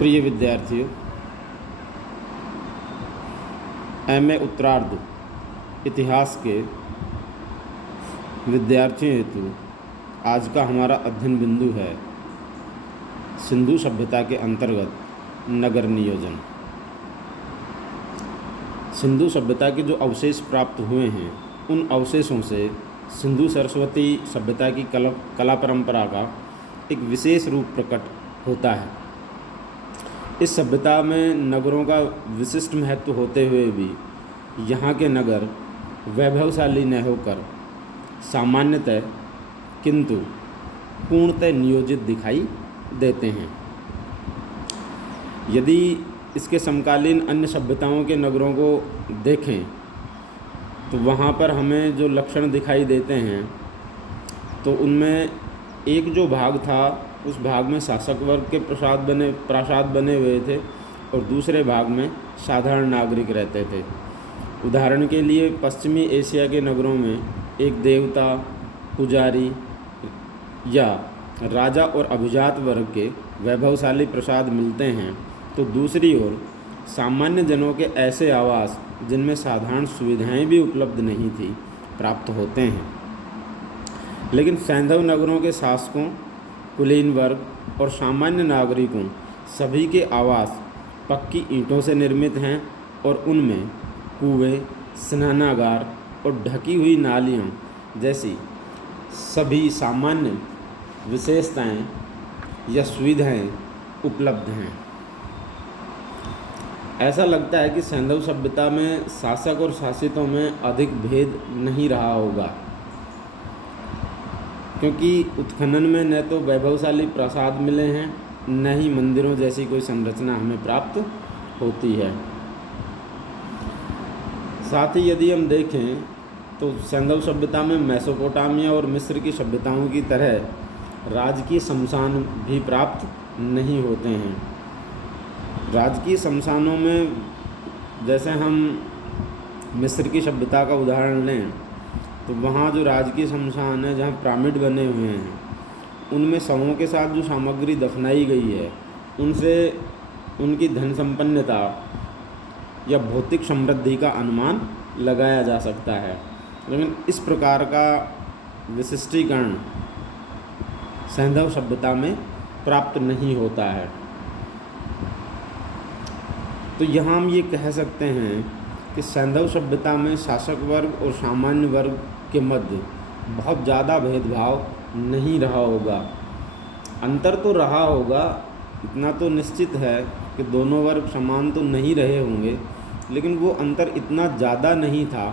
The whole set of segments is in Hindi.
प्रिय विद्यार्थियों, एमए उत्तरार्ध इतिहास के विद्यार्थियों हेतु आज का हमारा अध्ययन बिंदु है सिंधु सभ्यता के अंतर्गत नगर नियोजन। सिंधु सभ्यता के जो अवशेष प्राप्त हुए हैं उन अवशेषों से सिंधु सरस्वती सभ्यता की कला परंपरा का एक विशेष रूप प्रकट होता है। इस सभ्यता में नगरों का विशिष्ट महत्व होते हुए भी यहाँ के नगर वैभवशाली न होकर सामान्यतः किंतु पूर्णतः नियोजित दिखाई देते हैं। यदि इसके समकालीन अन्य सभ्यताओं के नगरों को देखें तो वहाँ पर हमें जो लक्षण दिखाई देते हैं तो उनमें एक जो भाग था उस भाग में शासक वर्ग के प्रासाद बने हुए थे और दूसरे भाग में साधारण नागरिक रहते थे। उदाहरण के लिए पश्चिमी एशिया के नगरों में एक देवता, पुजारी या राजा और अभिजात वर्ग के वैभवशाली प्रसाद मिलते हैं, तो दूसरी ओर सामान्य जनों के ऐसे आवास जिनमें साधारण सुविधाएं भी उपलब्ध नहीं थी प्राप्त होते हैं। लेकिन सैंधव नगरों के शासकों, कुलीन वर्ग और सामान्य नागरिकों सभी के आवास पक्की ईंटों से निर्मित हैं और उनमें कुएं, स्नानागार और ढकी हुई नालियों जैसी सभी सामान्य विशेषताएं या सुविधाएं उपलब्ध हैं। ऐसा लगता है कि सैंधव सभ्यता में शासक और शासितों में अधिक भेद नहीं रहा होगा, क्योंकि उत्खनन में न तो वैभवशाली प्रासाद मिले हैं न ही मंदिरों जैसी कोई संरचना हमें प्राप्त होती है। साथ ही यदि हम देखें तो सैंधव सभ्यता में मेसोपोटामिया और मिस्र की सभ्यताओं की तरह राजकीय शमशान भी प्राप्त नहीं होते हैं। राजकीय शमशानों में जैसे हम मिस्र की सभ्यता का उदाहरण लें तो वहाँ जो राजकीय शमशान है जहाँ पिरामिड बने हुए हैं उनमें शवों के साथ जो सामग्री दफनाई गई है उनसे उनकी धन संपन्नता या भौतिक समृद्धि का अनुमान लगाया जा सकता है। लेकिन इस प्रकार का विशिष्टीकरण सैंधव सभ्यता में प्राप्त नहीं होता है। तो यहाँ हम ये कह सकते हैं कि सैंधव सभ्यता में शासक वर्ग और सामान्य वर्ग के मध्य बहुत ज़्यादा भेदभाव नहीं रहा होगा। अंतर तो रहा होगा, इतना तो निश्चित है कि दोनों वर्ग समान तो नहीं रहे होंगे, लेकिन वो अंतर इतना ज़्यादा नहीं था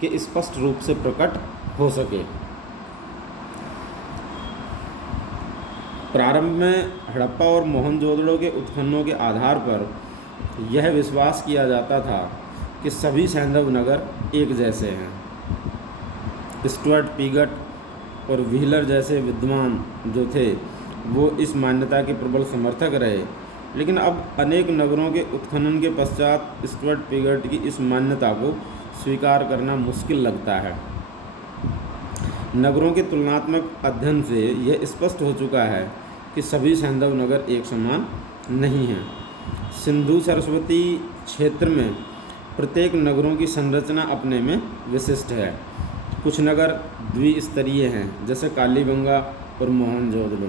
कि स्पष्ट रूप से प्रकट हो सके। प्रारंभ में हड़प्पा और मोहनजोदड़ो के उत्खननों के आधार पर यह विश्वास किया जाता था कि सभी सैंधव नगर एक जैसे हैं। स्टुअर्ट, पीगट और व्हीलर जैसे विद्वान जो थे वो इस मान्यता के प्रबल समर्थक रहे, लेकिन अब अनेक नगरों के उत्खनन के पश्चात स्टुअर्ट, पीगट की इस मान्यता को स्वीकार करना मुश्किल लगता है। नगरों के तुलनात्मक अध्ययन से यह स्पष्ट हो चुका है कि सभी सैंधव नगर एक समान नहीं हैं। सिंधु सरस्वती क्षेत्र में प्रत्येक नगरों की संरचना अपने में विशिष्ट है। कुछ नगर द्विस्तरीय हैं जैसे कालीबंगा और मोहनजोदड़ो,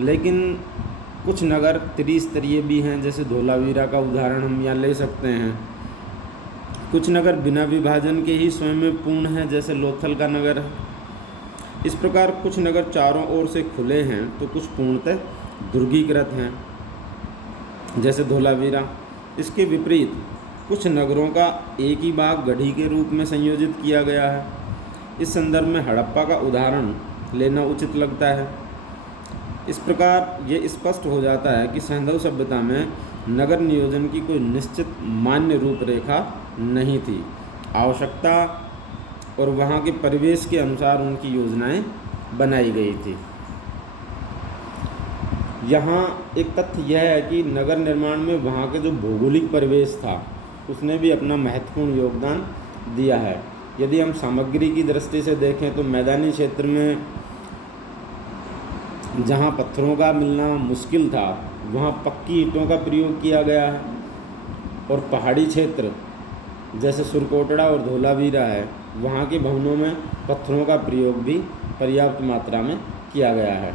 लेकिन कुछ नगर त्रिस्तरीय भी हैं जैसे धोलावीरा का उदाहरण हम यहाँ ले सकते हैं। कुछ नगर बिना विभाजन के ही स्वयं में पूर्ण हैं जैसे लोथल का नगर है। इस प्रकार कुछ नगर चारों ओर से खुले हैं तो कुछ पूर्णतः दुर्गीकृत हैं जैसे धोलावीरा। इसके विपरीत कुछ नगरों का एक ही भाग गढ़ी के रूप में संयोजित किया गया है। इस संदर्भ में हड़प्पा का उदाहरण लेना उचित लगता है। इस प्रकार ये स्पष्ट हो जाता है कि सैंधव सभ्यता में नगर नियोजन की कोई निश्चित मान्य रूपरेखा नहीं थी। आवश्यकता और वहाँ के परिवेश के अनुसार उनकी योजनाएं बनाई गई थी। यहाँ एक तथ्य यह है कि नगर निर्माण में वहाँ के जो भौगोलिक परिवेश था उसने भी अपना महत्वपूर्ण योगदान दिया है। यदि हम सामग्री की दृष्टि से देखें तो मैदानी क्षेत्र में जहाँ पत्थरों का मिलना मुश्किल था वहाँ पक्की ईंटों का प्रयोग किया गया है, और पहाड़ी क्षेत्र जैसे सुरकोटड़ा और धोलावीरा है, वहाँ के भवनों में पत्थरों का प्रयोग भी पर्याप्त मात्रा में किया गया है।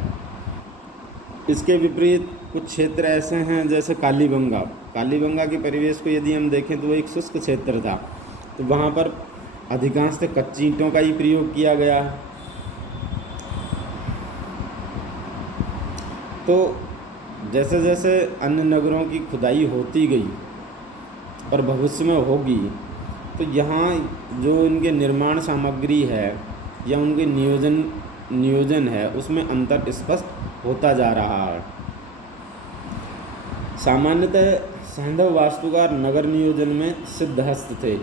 इसके विपरीत कुछ क्षेत्र ऐसे हैं जैसे कालीबंगा। कालीबंगा के परिवेश को यदि हम देखें तो वो एक शुष्क क्षेत्र था, तो वहाँ पर अधिकांशतः कच्ची ईंटों का ही प्रयोग किया गया है। तो जैसे जैसे अन्य नगरों की खुदाई होती गई और भविष्य में होगी, तो यहाँ जो इनके निर्माण सामग्री है या उनके नियोजन है, उसमें अंतर स्पष्ट होता जा रहा है। सामान्यतः सैंधव वास्तुकार नगर नियोजन में सिद्धहस्त थे।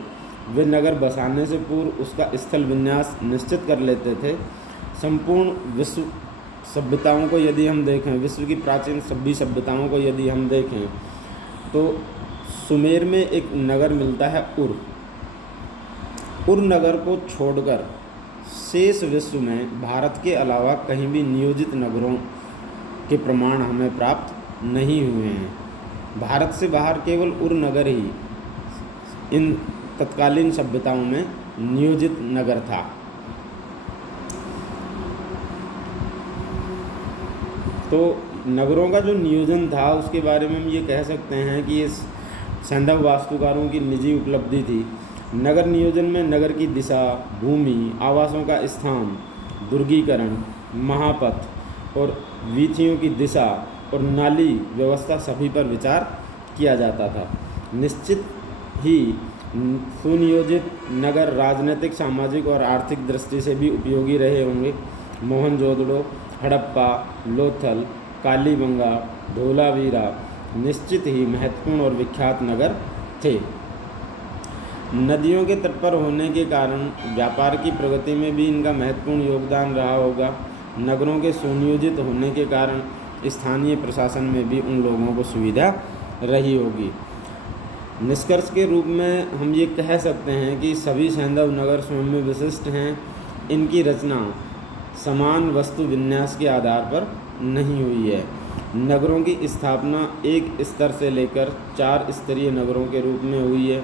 वे नगर बसाने से पूर्व उसका स्थल विन्यास निश्चित कर लेते थे। संपूर्ण विश्व सभ्यताओं को यदि हम देखें, विश्व की प्राचीन सभी सभ्यताओं को यदि हम देखें, तो सुमेर में एक नगर मिलता है उर नगर को छोड़कर शेष विश्व में भारत के अलावा कहीं भी नियोजित नगरों के प्रमाण हमें प्राप्त नहीं हुए हैं। भारत से बाहर केवल उर नगर ही इन तत्कालीन सभ्यताओं में नियोजित नगर था। तो नगरों का जो नियोजन था उसके बारे में हम ये कह सकते हैं कि इस सैंधव वास्तुकारों की निजी उपलब्धि थी। नगर नियोजन में नगर की दिशा, भूमि, आवासों का स्थान, दुर्गीकरण, महापथ और वीथियों की दिशा और नाली व्यवस्था सभी पर विचार किया जाता था। निश्चित ही सुनियोजित नगर राजनीतिक, सामाजिक और आर्थिक दृष्टि से भी उपयोगी रहे होंगे। मोहनजोदड़ो, हड़प्पा, लोथल, कालीबंगा, धोलावीरा निश्चित ही महत्वपूर्ण और विख्यात नगर थे। नदियों के तट पर होने के कारण व्यापार की प्रगति में भी इनका महत्वपूर्ण योगदान रहा होगा। नगरों के सुनियोजित होने के कारण स्थानीय प्रशासन में भी उन लोगों को सुविधा रही होगी। निष्कर्ष के रूप में हम ये कह सकते हैं कि सभी सैंधव नगर स्वयं में विशिष्ट हैं। इनकी रचना समान वस्तु विन्यास के आधार पर नहीं हुई है। नगरों की स्थापना एक स्तर से लेकर 4 स्तरीय नगरों के रूप में हुई है।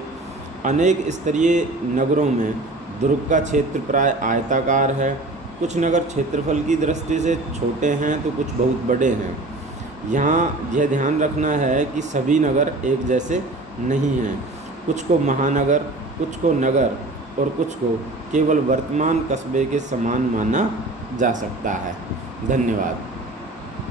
अनेक स्तरीय नगरों में दुर्ग का क्षेत्र प्राय आयताकार है। कुछ नगर क्षेत्रफल की दृष्टि से छोटे हैं तो कुछ बहुत बड़े हैं। यहाँ यह ध्यान रखना है कि सभी नगर एक जैसे नहीं हैं। कुछ को महानगर, कुछ को नगर और कुछ को केवल वर्तमान कस्बे के समान माना जा सकता है। धन्यवाद।